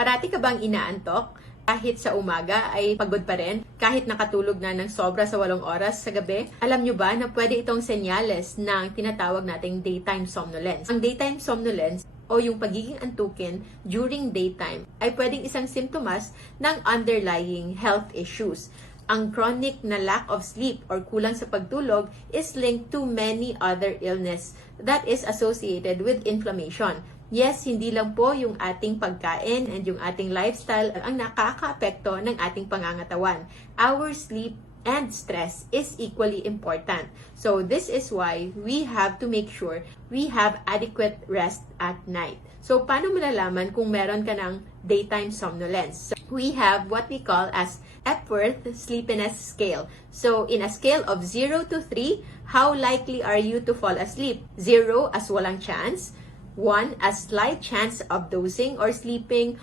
Parati ka bang inaantok? Kahit sa umaga ay pagod pa rin? Kahit nakatulog na ng sobra sa 8 oras sa gabi? Alam nyo ba na pwede itong senyales ng tinatawag nating daytime somnolence? Ang daytime somnolence o yung pagiging antukin during daytime ay pwedeng isang simptomas ng underlying health issues. Ang chronic na lack of sleep or kulang sa pagtulog is linked to many other illness that is associated with inflammation. Yes, hindi lang po yung ating pagkain and yung ating lifestyle ang nakakaapekto ng ating pangangatawan. Our sleep and stress is equally important. So this is why we have to make sure we have adequate rest at night. So paano malalaman kung meron ka ng daytime somnolence? So, we have what we call as Epworth Sleepiness Scale. So in a scale of 0 to 3, how likely are you to fall asleep? 0 as walang chance, 1 as slight chance of dozing or sleeping,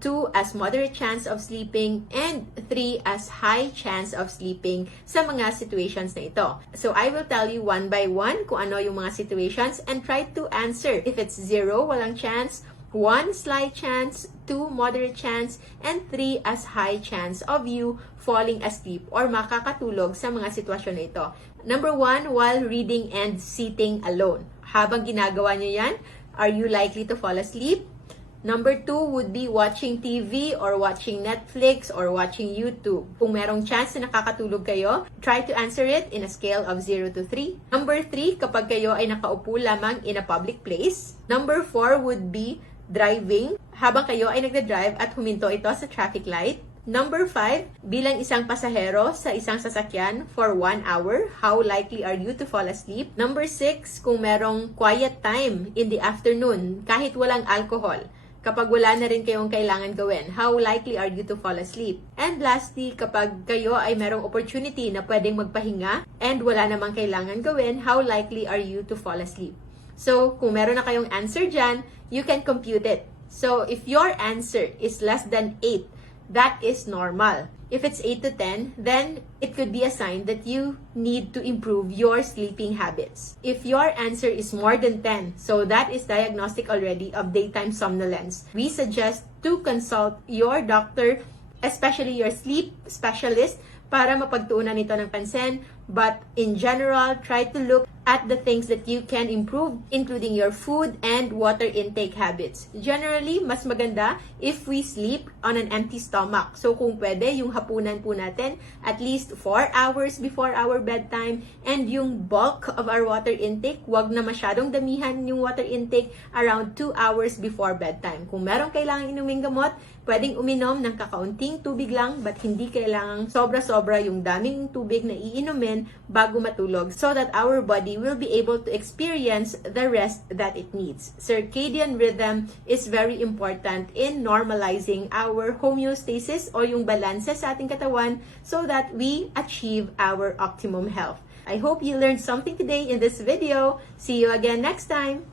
2 as moderate chance of sleeping, and 3 as high chance of sleeping sa mga situations na ito. So I will tell you one by one kung ano yung mga situations and try to answer. If it's 0, walang chance, 1 slight chance, 2 moderate chance, and 3 as high chance of you falling asleep or makakatulog sa mga sitwasyon na ito. Number 1, while reading and sitting alone. Habang ginagawa nyo yan, are you likely to fall asleep? Number 2 would be watching TV or watching Netflix or watching YouTube. Kung merong chance na nakakatulog kayo, try to answer it in a scale of 0 to 3. Number 3, kapag kayo ay nakaupo lamang in a public place. Number 4 would be driving, habang kayo ay nagda-drive at huminto ito sa traffic light. Number 5, bilang isang pasahero sa isang sasakyan for 1 hour, how likely are you to fall asleep? Number 6, kung merong quiet time in the afternoon, kahit walang alcohol, kapag wala na rin kayong kailangan gawin, how likely are you to fall asleep? And lastly, kapag kayo ay merong opportunity na pwedeng magpahinga and wala namang kailangan gawin, how likely are you to fall asleep? So, kung meron na kayong answer dyan, you can compute it. So, if your answer is less than 8, that is normal. If it's 8 to 10, then it could be a sign that you need to improve your sleeping habits. If your answer is more than 10, so that is diagnostic already of daytime somnolence, we suggest to consult your doctor, especially your sleep specialist, para mapagtuunan ito ng pansin. But in general, try to look at the things that you can improve, including your food and water intake habits. Generally, mas maganda if we sleep on an empty stomach. So kung pwede, yung hapunan po natin at least 4 hours before our bedtime, and yung bulk of our water intake, wag na masyadong damihan yung water intake, around 2 hours before bedtime. Kung meron kailangang inuming gamot, pwedeng uminom ng kakaunting tubig lang, but hindi kailangang sobra-sobra yung daming tubig na iinumin bago matulog, so that our body will be able to experience the rest that it needs. Circadian rhythm is very important in normalizing our homeostasis o yung balanse sa ating katawan so that we achieve our optimum health. I hope you learned something today in this video. See you again next time!